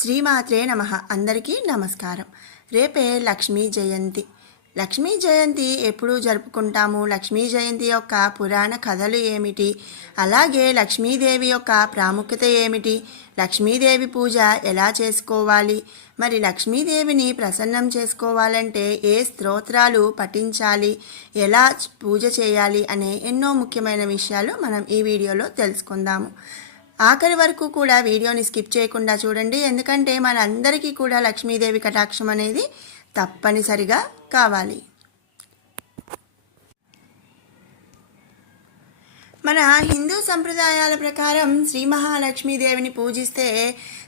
శ్రీమాత్రే నమః. అందరికీ నమస్కారం. రేపే లక్ష్మీ జయంతి. లక్ష్మీ జయంతి ఎప్పుడు జరుపుకుంటాము? లక్ష్మీ జయంతి యొక్క పురాణ కథలు ఏమిటి? అలాగే లక్ష్మీదేవి యొక్క ప్రాముఖ్యత ఏమిటి? లక్ష్మీదేవి పూజ ఎలా చేసుకోవాలి? మరి లక్ష్మీదేవిని ప్రసన్నం చేసుకోవాలంటే ఏ స్తోత్రాలు పఠించాలి, ఎలా పూజ చేయాలి అనే ఎన్నో ముఖ్యమైన విషయాలు మనం ఈ వీడియోలో తెలుసుకుందాము. ఆఖరి వరకు కూడా వీడియోని స్కిప్ చేయకుండా చూడండి, ఎందుకంటే మనందరికీ కూడా లక్ష్మీదేవి కటాక్షం అనేది తప్పనిసరిగా కావాలి. మన హిందూ సంప్రదాయాల ప్రకారం శ్రీ మహాలక్ష్మీదేవిని పూజిస్తే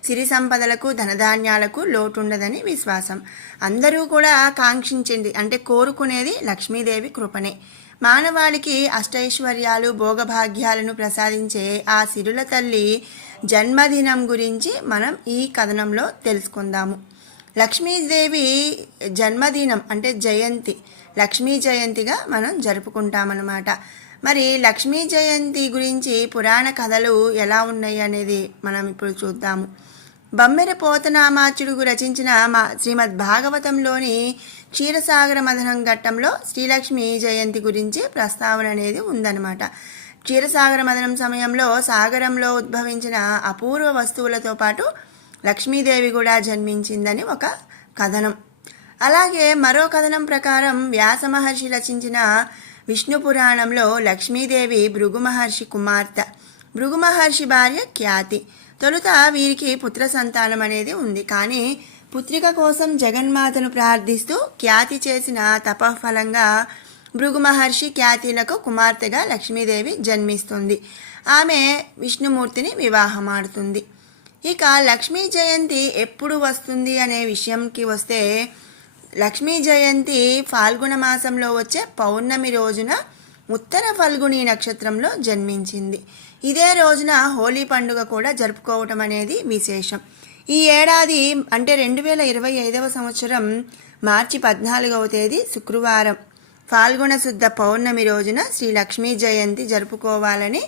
సిరి సంపదలకు ధనధాన్యాలకు లోటుండదని విశ్వాసం. అందరూ కూడా కాంక్షించింది అంటే కోరుకునేది లక్ష్మీదేవి కృపనే. మానవాళికి అష్టైశ్వర్యాలు భోగభాగ్యాలను ప్రసాదించే ఆ సిరుల తల్లి జన్మదినం గురించి మనం ఈ కథనంలో తెలుసుకుందాము. లక్ష్మీదేవి జన్మదినం అంటే జయంతి, లక్ష్మీ జయంతిగా మనం జరుపుకుంటామన్నమాట. మరి లక్ష్మీ జయంతి గురించి పురాణ కథలు ఎలా ఉన్నాయి అనేది మనం ఇప్పుడు చూద్దాము. బమ్మెర పోతనామాచ్యుడు రచించిన శ్రీమద్ భాగవతంలోని క్షీరసాగర మథనం ఘట్టంలో శ్రీలక్ష్మి జయంతి గురించి ప్రస్తావన అనేది ఉందన్నమాట. క్షీరసాగర మథనం సమయంలో సాగరంలో ఉద్భవించిన అపూర్వ వస్తువులతో పాటు లక్ష్మీదేవి కూడా జన్మించిందని ఒక కథనం. అలాగే మరో కథనం ప్రకారం వ్యాస మహర్షి రచించిన విష్ణు పురాణంలో లక్ష్మీదేవి భృగు మహర్షి కుమార్తె. భృగు మహర్షి భార్య ఖ్యాతి. తొలుత వీరికి పుత్ర సంతానం అనేది ఉంది, కానీ పుత్రిక కోసం జగన్మాతను ప్రార్థిస్తూ ఖ్యాతి చేసిన తపఫలంగా భృగు మహర్షి ఖ్యాతిలకు కుమార్తెగా లక్ష్మీదేవి జన్మిస్తుంది. ఆమె విష్ణుమూర్తిని వివాహమాడుతుంది. ఇక లక్ష్మీ జయంతి ఎప్పుడు వస్తుంది అనే విషయంకి వస్తే, లక్ష్మీ జయంతి ఫాల్గుణ మాసంలో వచ్చే పౌర్ణమి రోజున ఉత్తర ఫల్గుణి నక్షత్రంలో జన్మించింది. ఇదే రోజున హోలీ పండుగ కూడా జరుపుకోవటం అనేది విశేషం. ఈ ఏడాది అంటే 2025 సంవత్సరం మార్చి 14వ తేదీ శుక్రవారం ఫాల్గుణ శుద్ధ పౌర్ణమి రోజున శ్రీ లక్ష్మీ జయంతి జరుపుకోవాలని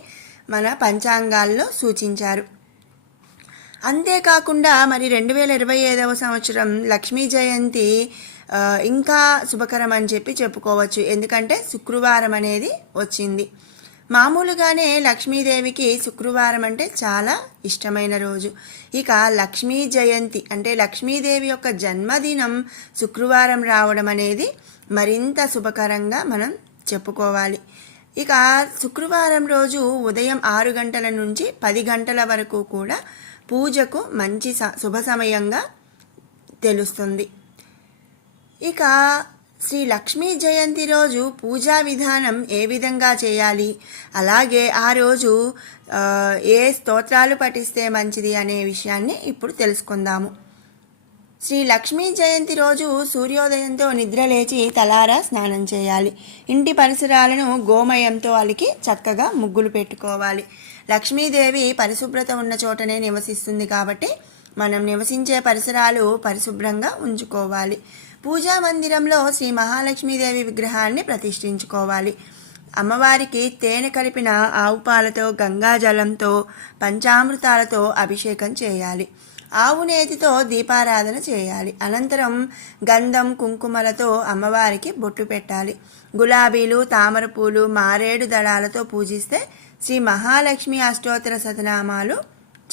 మన పంచాంగాల్లో సూచించారు. అంతేకాకుండా మరి 2025 సంవత్సరం లక్ష్మీ జయంతి ఇంకా శుభకరం అని చెప్పుకోవచ్చు, ఎందుకంటే శుక్రవారం అనేది వచ్చింది. మామూలుగానే లక్ష్మీదేవికి శుక్రవారం అంటే చాలా ఇష్టమైన రోజు. ఇక లక్ష్మీ జయంతి అంటే లక్ష్మీదేవి యొక్క జన్మదినం శుక్రవారం రావడం అనేది మరింత శుభకరంగా మనం చెప్పుకోవాలి. ఇక శుక్రవారం రోజు ఉదయం 6 గంటల నుంచి 10 గంటల వరకు కూడా పూజకు మంచి శుభ సమయంగా తెలుస్తుంది. ఇక శ్రీ లక్ష్మీ జయంతి రోజు పూజా విధానం ఏ విధంగా చేయాలి, అలాగే ఆ రోజు ఏ స్తోత్రాలు పఠిస్తే మంచిది అనే విషయాన్ని ఇప్పుడు తెలుసుకుందాము. శ్రీ లక్ష్మీ జయంతి రోజు సూర్యోదయంతో నిద్రలేచి తలారా స్నానం చేయాలి. ఇంటి పరిసరాలను గోమయంతో అలికి చక్కగా ముగ్గులు పెట్టుకోవాలి. లక్ష్మీదేవి పరిశుభ్రత ఉన్న చోటనే నివసిస్తుంది కాబట్టి మనం నివసించే పరిసరాలు పరిశుభ్రంగా ఉంచుకోవాలి. పూజా మందిరంలో శ్రీ మహాలక్ష్మీదేవి విగ్రహాన్ని ప్రతిష్ఠించుకోవాలి. అమ్మవారికి తేనె కలిపిన ఆవు పాలతో గంగాజలంతో పంచామృతాలతో అభిషేకం చేయాలి. ఆవు నేతితో దీపారాధన చేయాలి. అనంతరం గంధం కుంకుమలతో అమ్మవారికి బొట్టు పెట్టాలి. గులాబీలు తామర పూలు మారేడు దళాలతో పూజిస్తే శ్రీ మహాలక్ష్మి అష్టోత్తర శతనామాలు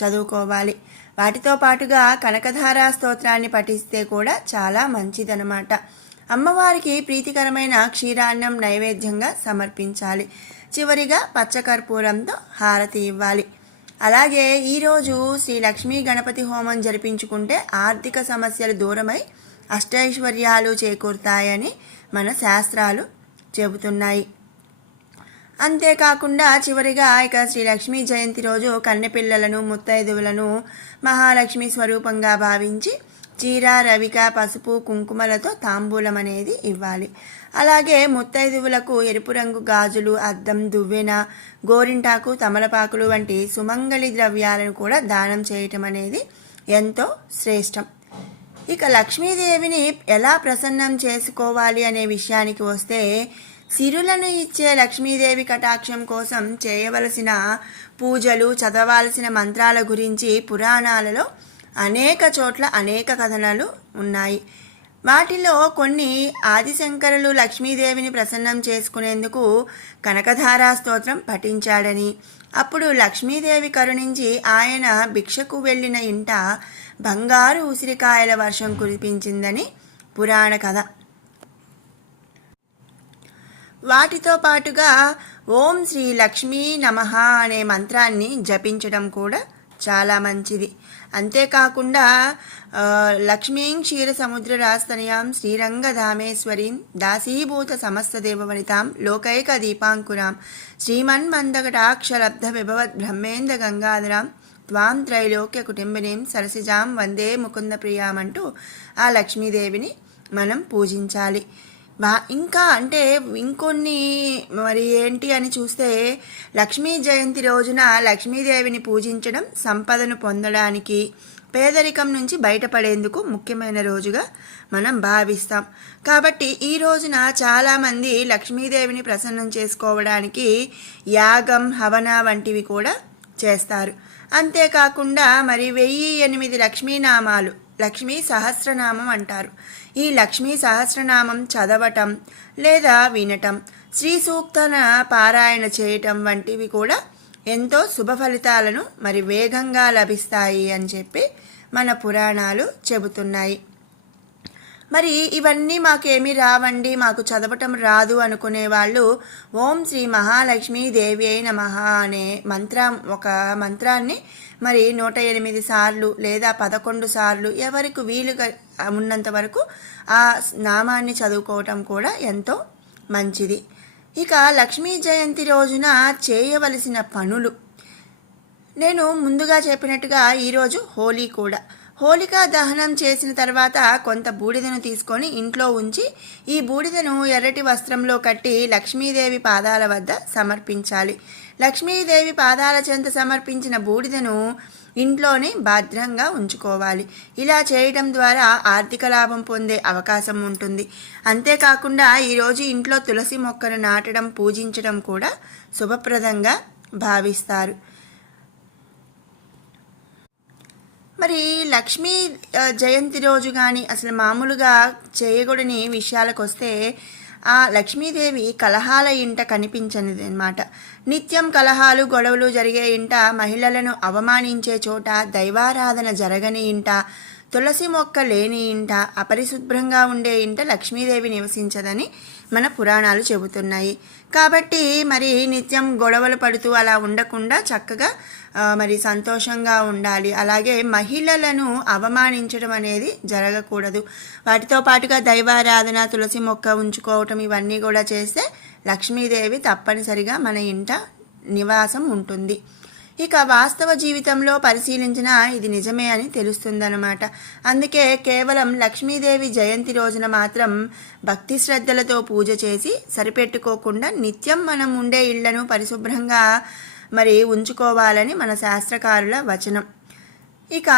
చదువుకోవాలి. వాటితో పాటుగా కనకధారా స్తోత్రాన్ని పఠిస్తే కూడా చాలా మంచిదన్నమాట. అమ్మవారికి ప్రీతికరమైన క్షీరాన్నం నైవేద్యంగా సమర్పించాలి. చివరిగా పచ్చకర్పూరంతో హారతి ఇవ్వాలి. అలాగే ఈరోజు శ్రీ లక్ష్మీ గణపతి హోమం జరిపించుకుంటే ఆర్థిక సమస్యలు దూరమై అష్టైశ్వర్యాలు చేకూరుతాయని మన శాస్త్రాలు చెబుతున్నాయి. అంతేకాకుండా చివరిగా ఇక శ్రీ లక్ష్మీ జయంతి రోజు కన్నెపిల్లలను ముత్తైదువులను మహాలక్ష్మి స్వరూపంగా భావించి చీర రవిక పసుపు కుంకుమలతో తాంబూలం అనేది ఇవ్వాలి. అలాగే ముత్తైదువులకు ఎరుపు రంగు గాజులు అద్దం దువ్వెన గోరింటాకు తమలపాకులు వంటి సుమంగళి ద్రవ్యాలను కూడా దానం చేయటం అనేది ఎంతో శ్రేష్టం. ఇక లక్ష్మీదేవిని ఎలా ప్రసన్నం చేసుకోవాలి అనే విషయానికి వస్తే, సిరులను ఇచ్చే లక్ష్మీదేవి కటాక్షం కోసం చేయవలసిన పూజలు చదవాల్సిన మంత్రాల గురించి పురాణాలలో అనేక చోట్ల అనేక కథనాలు ఉన్నాయి. వాటిలో కొన్ని ఆదిశంకరులు లక్ష్మీదేవిని ప్రసన్నం చేసుకునేందుకు కనకధారా స్తోత్రం పఠించాడని, అప్పుడు లక్ష్మీదేవి కరుణించి ఆయన భిక్షకు వెళ్ళిన ఇంట బంగారు ఉసిరికాయల వర్షం కురిపించిందని పురాణ కథ. వాటితో పాటుగా ఓం శ్రీ లక్ష్మీ నమః అనే మంత్రాన్ని జపించడం కూడా చాలా మంచిది. అంతేకాకుండా లక్ష్మీం క్షీర సముద్ర రాస్తనయాం శ్రీరంగధామేశ్వరీం దాసీభూత సమస్త దేవవనితాం లోకైక దీపాంకురాం శ్రీమన్మందకటాక్షలబ్ధ విభవద్ బ్రహ్మేంద్ర గంగాధరాం త్వాం త్రైలోక్య కుటుంబినీం సరసిజాం వందే ముకుంద ప్రియామంటూ ఆ లక్ష్మీదేవిని మనం పూజించాలి. ఇంకా అంటే ఇంకొన్ని మరి ఏంటి అని చూస్తే లక్ష్మీ జయంతి రోజున లక్ష్మీదేవిని పూజించడం సంపదను పొందడానికి, పేదరికం నుంచి బయటపడేందుకు ముఖ్యమైన రోజుగా మనం భావిస్తాం. కాబట్టి ఈ రోజున చాలామంది లక్ష్మీదేవిని ప్రసన్నం చేసుకోవడానికి యాగం, హవన వంటివి కూడా చేస్తారు. అంతేకాకుండా మరి 1008 లక్ష్మీనామాలు, లక్ష్మీ సహస్రనామం అంటారు. ఈ లక్ష్మీ సహస్రనామం చదవటం లేదా వినటం, శ్రీ సూక్తన పారాయణ చేయటం వంటివి కూడా ఎంతో శుభ ఫలితాలను మరి వేగంగా లభిస్తాయి అని చెప్పి మన పురాణాలు చెబుతున్నాయి. మరి ఇవన్నీ మాకేమీ రావండి, మాకు చదవటం రాదు అనుకునే వాళ్ళు ఓం శ్రీ మహాలక్ష్మీ దేవి అయి నమః అనే ఒక మంత్రాన్ని మరి 108 సార్లు లేదా 11 సార్లు ఎవరికి వీలుగా ఉన్నంత వరకు ఆ నామాన్ని చదువుకోవటం కూడా ఎంతో మంచిది. ఇక లక్ష్మీ జయంతి రోజున చేయవలసిన పనులు, నేను ముందుగా చెప్పినట్టుగా ఈరోజు హోలీ కూడా. హోలికా దహనం చేసిన తర్వాత కొంత బూడిదను తీసుకొని ఇంట్లో ఉంచి ఈ బూడిదను ఎర్రటి వస్త్రంలో కట్టి లక్ష్మీదేవి పాదాల వద్ద సమర్పించాలి. లక్ష్మీదేవి పాదాల చెంత సమర్పించిన బూడిదను ఇంట్లోనే భద్రంగా ఉంచుకోవాలి. ఇలా చేయడం ద్వారా ఆర్థిక లాభం పొందే అవకాశం ఉంటుంది. అంతేకాకుండా ఈరోజు ఇంట్లో తులసి మొక్కను నాటడం, పూజించడం కూడా శుభప్రదంగా భావిస్తారు. మరి లక్ష్మీ జయంతి రోజు కానీ అసలు మామూలుగా చేయకూడని విషయాలకు వస్తే ఆ లక్ష్మీదేవి కలహాల ఇంట కనిపించనిది అన్నమాట. నిత్యం కలహాలు, గొడవలు జరిగే ఇంట, మహిళలను అవమానించే చోట, దైవారాధన జరగని ఇంట, తులసి మొక్క లేని ఇంట, అపరిశుభ్రంగా ఉండే ఇంట లక్ష్మీదేవి నివసించదని మన పురాణాలు చెబుతున్నాయి. కాబట్టి మరి నిత్యం గొడవలు పడుతూ అలా ఉండకుండా చక్కగా మరి సంతోషంగా ఉండాలి. అలాగే మహిళలను అవమానించడం అనేది జరగకూడదు. వాటితో పాటుగా దైవారాధన, తులసి మొక్క ఉంచుకోవటం ఇవన్నీ కూడా చేస్తే లక్ష్మీదేవి తప్పనిసరిగా మన ఇంట నివాసం ఉంటుంది. ఇక వాస్తవ జీవితంలో పరిశీలించిన ఇది నిజమే అని తెలుస్తుందన్నమాట. అందుకే కేవలం లక్ష్మీదేవి జయంతి రోజున మాత్రం భక్తి శ్రద్ధలతో పూజ చేసి సరిపెట్టుకోకుండా నిత్యం మనం ఉండే ఇళ్లను పరిశుభ్రంగా మరి ఉంచుకోవాలని మన శాస్త్రకారుల వచనం. ఇక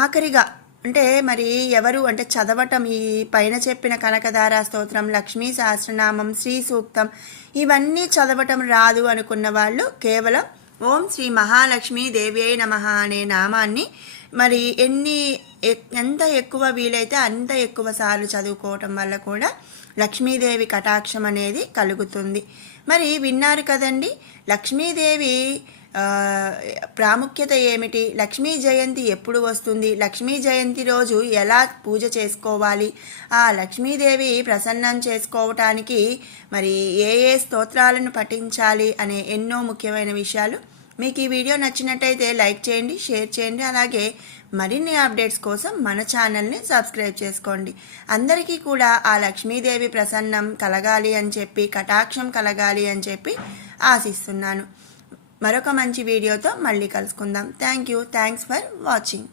ఆఖరిగా అంటే మరి ఎవరు అంటే చదవటం, ఈ పైన చెప్పిన కనకధారా స్తోత్రం, లక్ష్మీ సహస్రనామం, శ్రీ సూక్తం ఇవన్నీ చదవటం రాదు అనుకున్న వాళ్ళు కేవలం ఓం శ్రీ మహాలక్ష్మీ దేవి అయి నమః అనే నామాన్ని మరి ఎంత ఎక్కువ వీలైతే అంత ఎక్కువ సార్లు చదువుకోవటం వల్ల కూడా లక్ష్మీదేవి కటాక్షం అనేది కలుగుతుంది. మరి విన్నారు కదండి, లక్ష్మీదేవి ప్రాముఖ్యత ఏమిటి, లక్ష్మీ జయంతి ఎప్పుడు వస్తుంది, లక్ష్మీ జయంతి రోజు ఎలా పూజ చేసుకోవాలి, ఆ లక్ష్మీదేవి ప్రసన్నం చేసుకోవటానికి మరి ఏ స్తోత్రాలను పఠించాలి అనే ఎన్నో ముఖ్యమైన విషయాలు. మీకు ఈ వీడియో నచ్చినట్టయితే లైక్ చేయండి, షేర్ చేయండి. అలాగే మరిన్ని అప్డేట్స్ కోసం మన ఛానల్ని సబ్స్క్రైబ్ చేసుకోండి. అందరికీ కూడా ఆ లక్ష్మీదేవి ప్రసన్నం కలగాలి అని చెప్పి, కటాక్షం కలగాలి అని చెప్పి ఆశిస్తున్నాను. మరొక మంచి వీడియోతో మళ్ళీ కలుసుకుందాం. Thanks for watching.